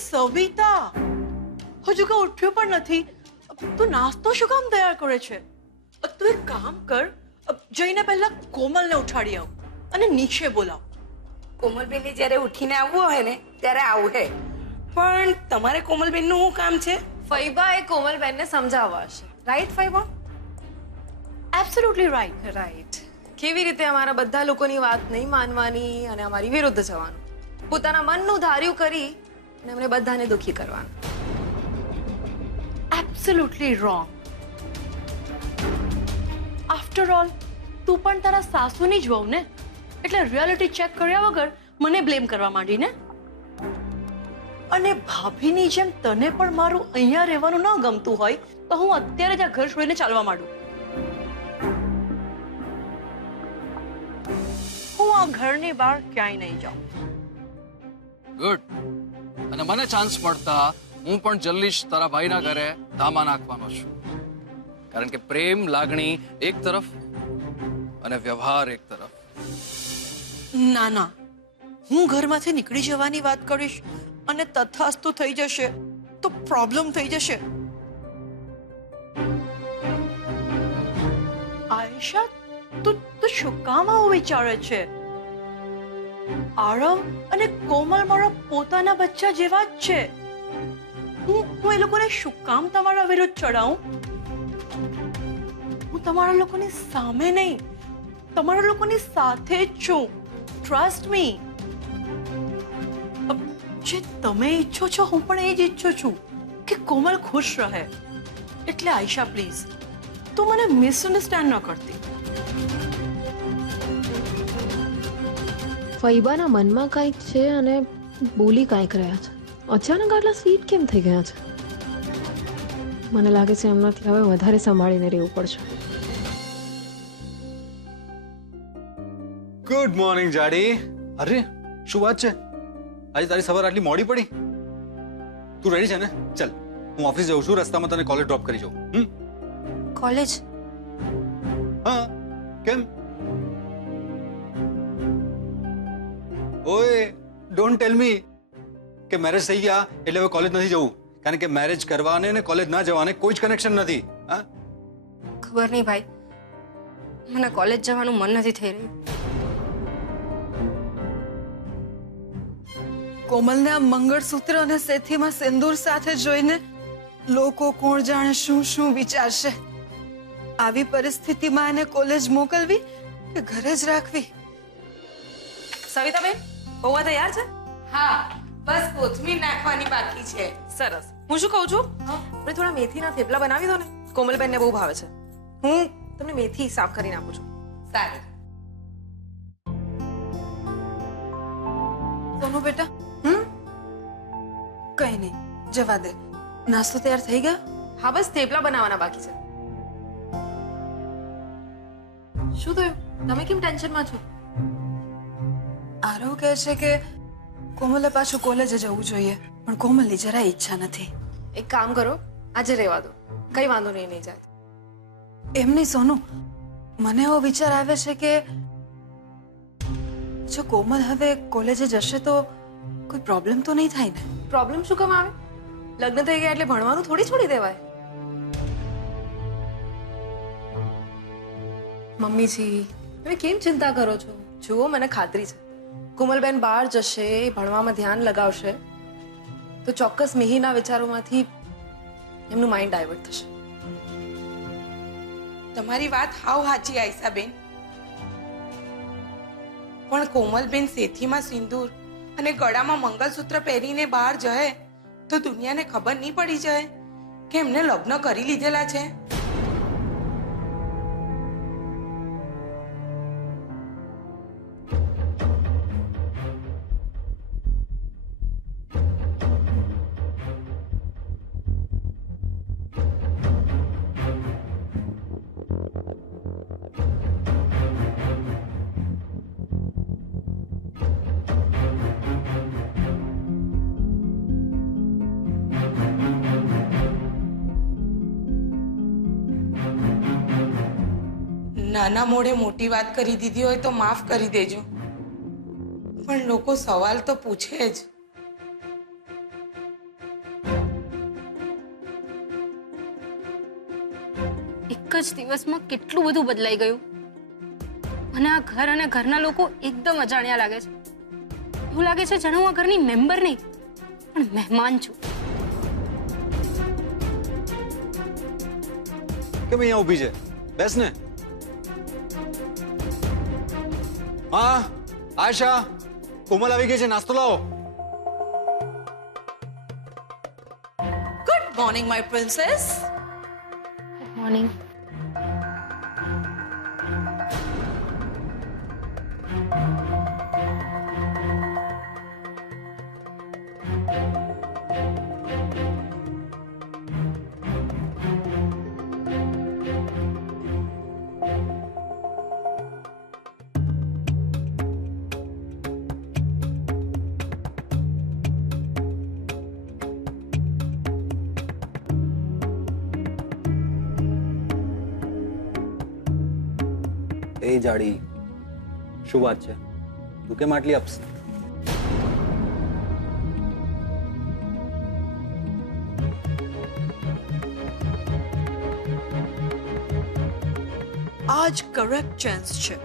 સવિતા, હજુ કે ઉઠ્યો પણ નથી. તું નાસ્તો શું કામ તૈયાર કરે છે? તું એક કામ કર, જઈને પહેલા કોમલને ઉઠાડી આવ અને નીચે બોલાવ. કોમલબેનને જ્યારે ઉઠીને આવવું હોય ને ત્યારે આવું હે, પણ તમારે કોમલબેનનું શું કામ છે? ફૈબા એ કોમલબેનને સમજાવવા હશે, રાઈટ ફૈબા? Absolutely right. રાઈટ. કેવી રીતે અમારા બધા લોકોની વાત નહીં માનવાની અને અમારી વિરુદ્ધ જવાનું, પોતાના મનનું ધાર્યું કરી અને અમને બધાને દુખી કરવાનું. Absolutely wrong. આફ્ટર ઓલ તું પણ તારા સાસુની જ વહુ ને, એટલે રિયાલિટી ચેક કર્યા વગર મને બ્લેમ કરવા માંડી ને. અને ભાભીની જેમ તને પણ મારું અહીંયા રહેવાનું ન ગમતું હોય તો હું અત્યારે જ આ ઘર છોડીને ચાલવા માંડું. હું આ ઘરની બહાર ક્યાંય નહીં જાઉં. ગુડ. અને મને ચાન્સ મળતા હું પણ જલ્દી જ તારા ભાઈના ઘરે ધામા નાખવાનો છું, કારણ કે પ્રેમ લાગણી એક તરફ અને વ્યવહાર એક તરફ. ના ના, હું ઘરમાંથી નીકળી જવાની વાત કરીશ અને તથાસ્તુ થઈ જશે તો પ્રોબ્લેમ થઈ જશે. આયશા, તું શું કામ આવું વિચારે છે? આરવ અને કોમલ મારા પોતાના બચ્ચા જેવા જ છે. હું એ લોકોને શું કામ તમારા વિરુદ્ધ ચડાવું? હું તમારા લોકોની સામે નહીં, તમારા લોકોની સાથે જ છું. Trust me. જે તમે ઈચ્છો છો હું પણ એ જ ઈચ્છું છું કે કોમલ ખુશ રહે. એટલે આયશા પ્લીઝ, તું મને મિસઅન્ડરસ્ટેન્ડ ન કરતી. ફૈબાના મનમાં કંઈક છે અને બોલી કંઈક રહ્યા છે. અચાનક આટલા સ્વીટ કેમ થઈ ગયા છે? મને લાગે છે એમનાથી હવે વધારે સંભાળીને રહેવું પડશે. ગુડ મોર્નિંગ જાડી. અરે શું વાત છે, આજે તારી સવાર આટલી મોડી પડી? તું રેડી છે ને? ચલ હું ઓફિસ જાઉં છું, રસ્તામાં તને કોલેજ ડ્રોપ કરી જાઉં. કોલેજ? હા, કેમ? ઓય, ડોન્ટ ટેલ મી કે મેરેજ થઈ ગયા એટલે હવે કોલેજ નથી જવું, કારણ કે મેરેજ કરવાને ને કોલેજ ના જવાને કોઈ જ કનેક્શન નથી. હા, ખબર નહીં ભાઈ, મને કોલેજ જવાનું મન નથી થઈ રહ્યું. કોમલને આ મંગળસૂત્ર અને સેથીમાં સિંદૂર સાથે જોઈને લોકો કોણ જાણે શું શું વિચારશે. આવી પરિસ્થિતિમાં એને કોલેજ મોકલવી કે ઘરે જ રાખવી? સવિતાબેન, પૌવા તૈયાર છે? હા, બસ કોથમીર નાખવાની બાકી છે. સરસ. હું શું કહું છું, આપણે થોડા મેથીના થેપલા બનાવી દો ને, કોમલબેનને બહુ ભાવે છે. હું તમને મેથી સાફ કરીને આપું છું. સારું. સોનુ બેટા, કઈ નહીં, જવા દે. નાસ્તો તૈયાર થઈ ગયો? હા, બસ થેપલા બનાવવાના બાકી છે. શું થયું? તમે કેમ ટેન્શનમાં છો? આરવ કહે છે કે કોમલે પાછું કોલેજે જવું જોઈએ, પણ કોમલની જરાય ઈચ્છા નથી. એક કામ કરો, આજે રહેવા દો, કઈ વાંધો નહીં જાય. એમ નહીં સોનુ, મને એવો વિચાર આવે છે કે જો કોમલ હવે કોલેજે જશે તો કોઈ પ્રોબ્લેમ તો નહીં થાય ને? પ્રોબ્લેમ શું કામ આવે? લગ્ન થઈ ગયા એટલે ભણવાનું થોડી છોડી દેવાય. મમ્મીજી, તમે કેમ ચિંતા કરો છો? જુઓ, મને ખાતરી છે કોમલબેન બહાર જશે, ભણવામાં ધ્યાન લગાવશે તો ચોક્કસ મિહિરના વિચારોમાંથી એમનું માઇન્ડ ડાયવર્ટ થશે. તમારી વાત હાવ સાચી આયશાબેન, પણ કોમલબેન સેથીમાં સિંદૂર અને ગળામાં મંગળસૂત્ર પહેરીને બહાર જાય તો દુનિયાને ખબર નહીં પડી જાય કે એમને લગ્ન કરી લીધેલા છે. નાના મોઢે મોટી વાત કરી દીધી હોય તો માફ કરી દેજો, પણ લોકો સવાલ તો પૂછે જ. એક જ દિવસમાં કેટલું બધું બદલાઈ ગયું. મને આ ઘર અને ઘરના લોકો એકદમ અજાણ્યા લાગે છે. એવું લાગે છે જાણે હું આ ઘરની મેમ્બર નહીં પણ મહેમાન છું. કેમ અહીંયા ઊભી છે? બેસ ને. હા આશા, કોમલ આવી ગઈ છે, નાસ્તો લાવો. Good morning my princess. Morning. એ જાડી, શું વાત છે? તું કેમ આટલી અપસેટ? આજ કરેક્ટ ચાન્સ છે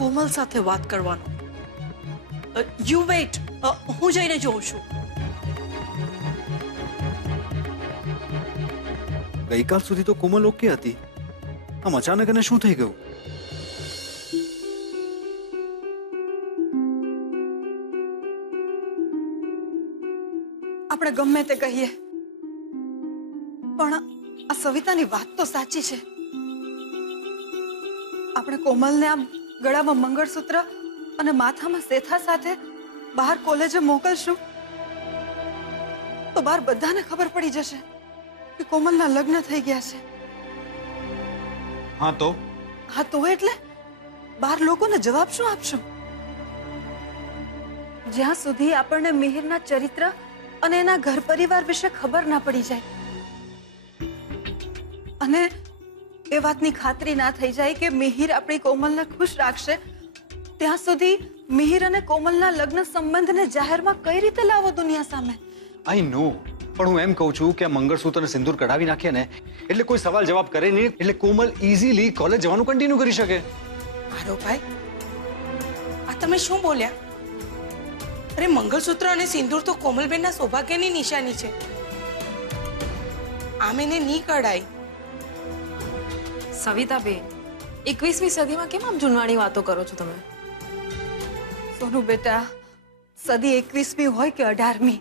કોમલ સાથે વાત કરવાનો. યુ વેઇટ, હું જઈને જોઉં છું. ગઈકાલ સુધી તો કોમલ ઓકે હતી, આમ અચાનક એને શું થઈ ગયું? આપણે ગમે તે કહીએ પણ આ સવિતાની વાત તો સાચી છે. આપણે કોમલને આમ ગળામાં મંગળસૂત્ર અને માથામાં સેથા સાથે બહાર કોલેજે મોકલશું તો બહાર બધાને ખબર પડી જશે કે કોમલના લગ્ન થઈ ગયા છે. હા તો હા તો એટલે બહાર લોકોને જવાબ શું આપશું? જ્યાં સુધી આપણને મિહિરના ચરિત્ર અને એના ઘર પરિવાર વિશે ખબર ના પડી જાય અને એ વાતની ખાતરી ના થઈ જાય કે મિહિર આપણી કોમલને ખુશ રાખશે, ત્યાં સુધી મિહિર અને કોમલના લગ્ન સંબંધને જાહેરમાં કઈ રીતે લાવો દુનિયા સામે? આઈ નો, પણ હું એમ કહું છું કે આ મંગળસૂત્ર અને સિંદૂર કઢાવી નાખીએ ને એટલે કોઈ સવાલ જવાબ કરે નહીં, એટલે કોમલ ઇઝીલી કોલેજ જવાનું કન્ટિન્યુ કરી શકે. આરોભાઈ, આ તમે શું બોલ્યા? અરે મંગળસૂત્ર અને સિંદૂર તો કોમલબેનના સૌભાગ્યની નિશાની છે. આમ એને નહીં કઢાય. સવિતાબેન, 21મી સદીમાં કેમ આમ જૂનવાણી વાતો કરો છો તમે? સોનુ બેટા, સદી 21મી હોય કે 18મી,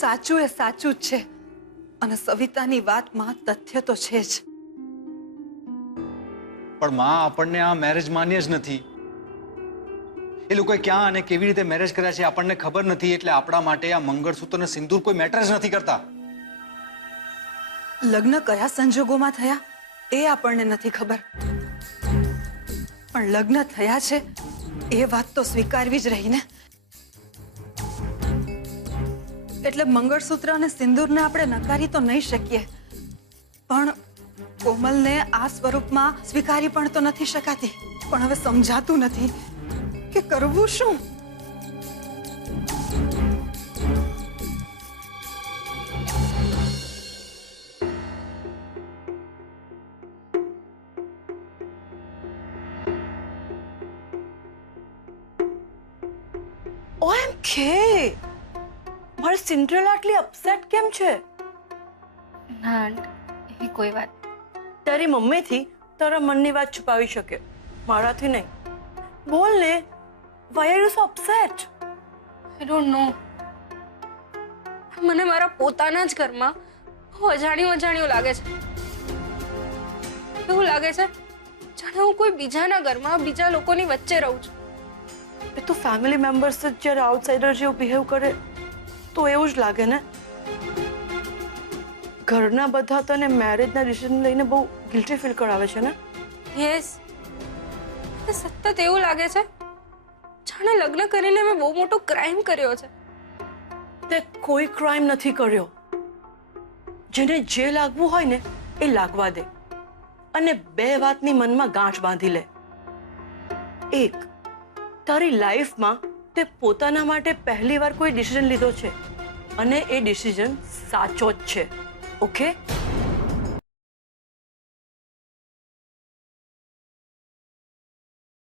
સાચું એ સાચું જ છે અને સવિતાની વાતમાં તથ્ય તો છે જ. પણ માં આપણને આ મેરેજ માન્ય જ નથી. એ લોકોએ ક્યાં અને કેવી રીતે મેરેજ કર્યા છે આપણને ખબર નથી, એટલે આપણા માટે આ મંગળસૂત્ર અને સિંદૂર કોઈ મેટર જ નથી કરતા. લગ્ન કયા સંજોગોમાં થયા એ આપણને નથી ખબર, પણ લગ્ન થયા છે એ વાત તો સ્વીકારવી જ રહી ને. એટલે મંગળસૂત્ર અને સિંદૂરને આપણે નકારી તો નહીં શકીએ, પણ કોમલને આ સ્વરૂપમાં સ્વીકારી પણ તો નથી શકાતી. પણ હવે સમજાતું નથી કે કરવું શું. ઓએમકે, મારી સિન્ડ્રેલા આટલી અપસેટ કેમ છે? ના એ કોઈ વાત. તારી મમ્મીથી તારા મનની વાત છુપાવી શકે, મારાથી નહીં. બોલ ને, why are you so upset? I don't know. મને મારા પોતાના જ ઘરમાં બહુ અજાણ્યું લાગે છે. એવું લાગે છે જાણે હું કોઈ બીજાના ઘરમાં બીજા લોકોની વચ્ચે રહું છું. એ તો ફેમિલી મેમ્બર્સ જ જ્યારે આઉટસાઇડર જેવું બિહેવ કરે તો એવું જ લાગે ને. ઘરના બધા તને મેરેજના ડિસિઝન લઈને બહુ ગિલ્ટી ફીલ કરાવે છે ને? યસ, સતત એવું લાગે છે જાણે લગ્ન કરીને મેં બહુ મોટો ક્રાઇમ કર્યો છે. તે કોઈ ક્રાઇમ નથી કર્યો. જેને જે લાગવું હોય ને એ લાગવા દે અને બે વાતની મનમાં ગાંઠ બાંધી લે. એક, તારી લાઈફમાં તે પોતાના માટે પહેલી વાર કોઈ ડિસિઝન લીધો છે અને એ ડિસિઝન સાચો જ છે. ઓકે?